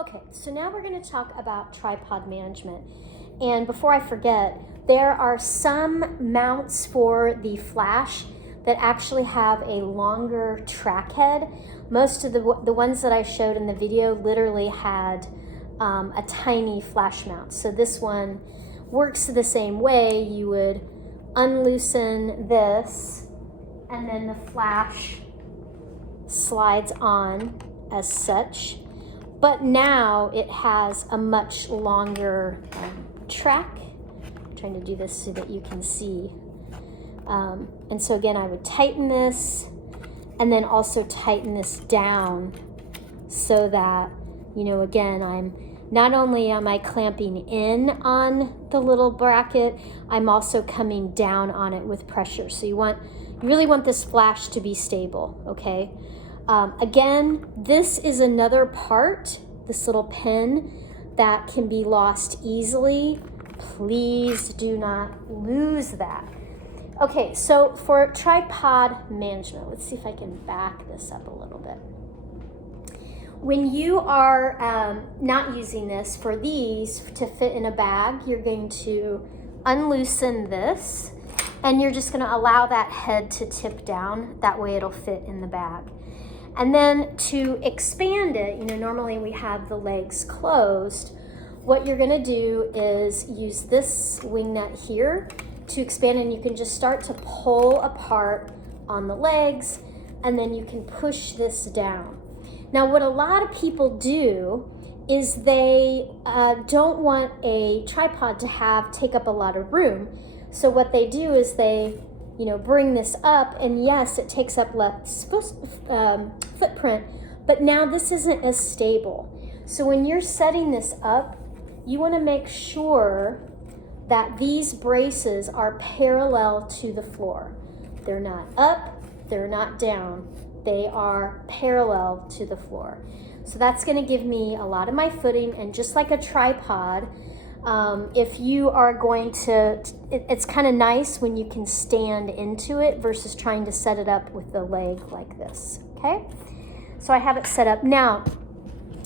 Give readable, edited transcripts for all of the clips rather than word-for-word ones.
Okay, so now we're going to talk about tripod management. And before I forget, there are some mounts for the flash that actually have a longer track head. Most of the ones that I showed in the video literally had a tiny flash mount. So this one works the same way. You would unloosen this and then the flash slides on as such. But now it has a much longer track. I'm trying to do this so that you can see. And so again, I would tighten this and then also tighten this down so that, you know, again, not only am I clamping in on the little bracket, I'm also coming down on it with pressure. So you really want this flash to be stable, okay? Again, this is another part, this little pin, that can be lost easily. Please do not lose that. Okay, so for tripod management, let's see if I can back this up a little bit. When you are not using this, for these to fit in a bag, you're going to unloosen this and you're just going to allow that head to tip down. That way it'll fit in the bag. And then to expand it, you know, normally we have the legs closed. What you're going to do is use this wing nut here to expand, and you can just start to pull apart on the legs, and then you can push this down. Now, what a lot of people do is they don't want a tripod to take up a lot of room. So what they do is they, you know, bring this up, and yes, it takes up less footprint, but now this isn't as stable. So when you're setting this up, you want to make sure that these braces are parallel to the floor. They're not up, they're not down. They are parallel to the floor. So that's going to give me a lot of my footing, and just like a tripod, if you are going to, it's kind of nice when you can stand into it versus trying to set it up with the leg like this, okay? So I have it set up. Now,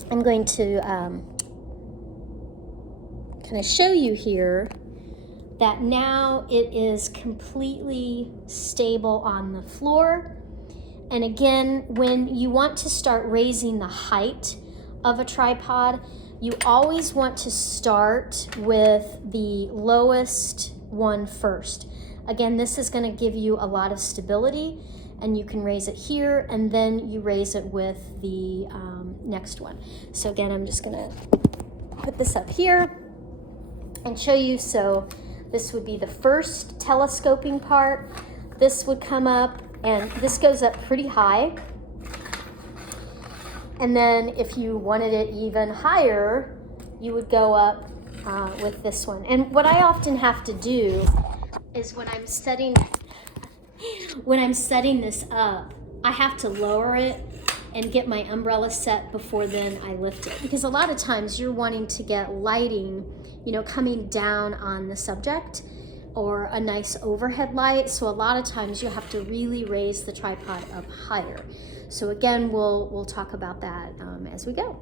I'm going to kind of show you here that now it is completely stable on the floor. And again, when you want to start raising the height of a tripod, you always want to start with the lowest one first. Again, this is going to give you a lot of stability, and you can raise it here, and then you raise it with the next one. So again, I'm just going to put this up here and show you. So this would be the first telescoping part. This would come up, and this goes up pretty high. And then if you wanted it even higher, you would go up with this one. And what I often have to do is when I'm setting this up, I have to lower it and get my umbrella set before then I lift it. Because a lot of times you're wanting to get lighting, you know, coming down on the subject, or a nice overhead light. So a lot of times you have to really raise the tripod up higher. So again, we'll talk about that as we go.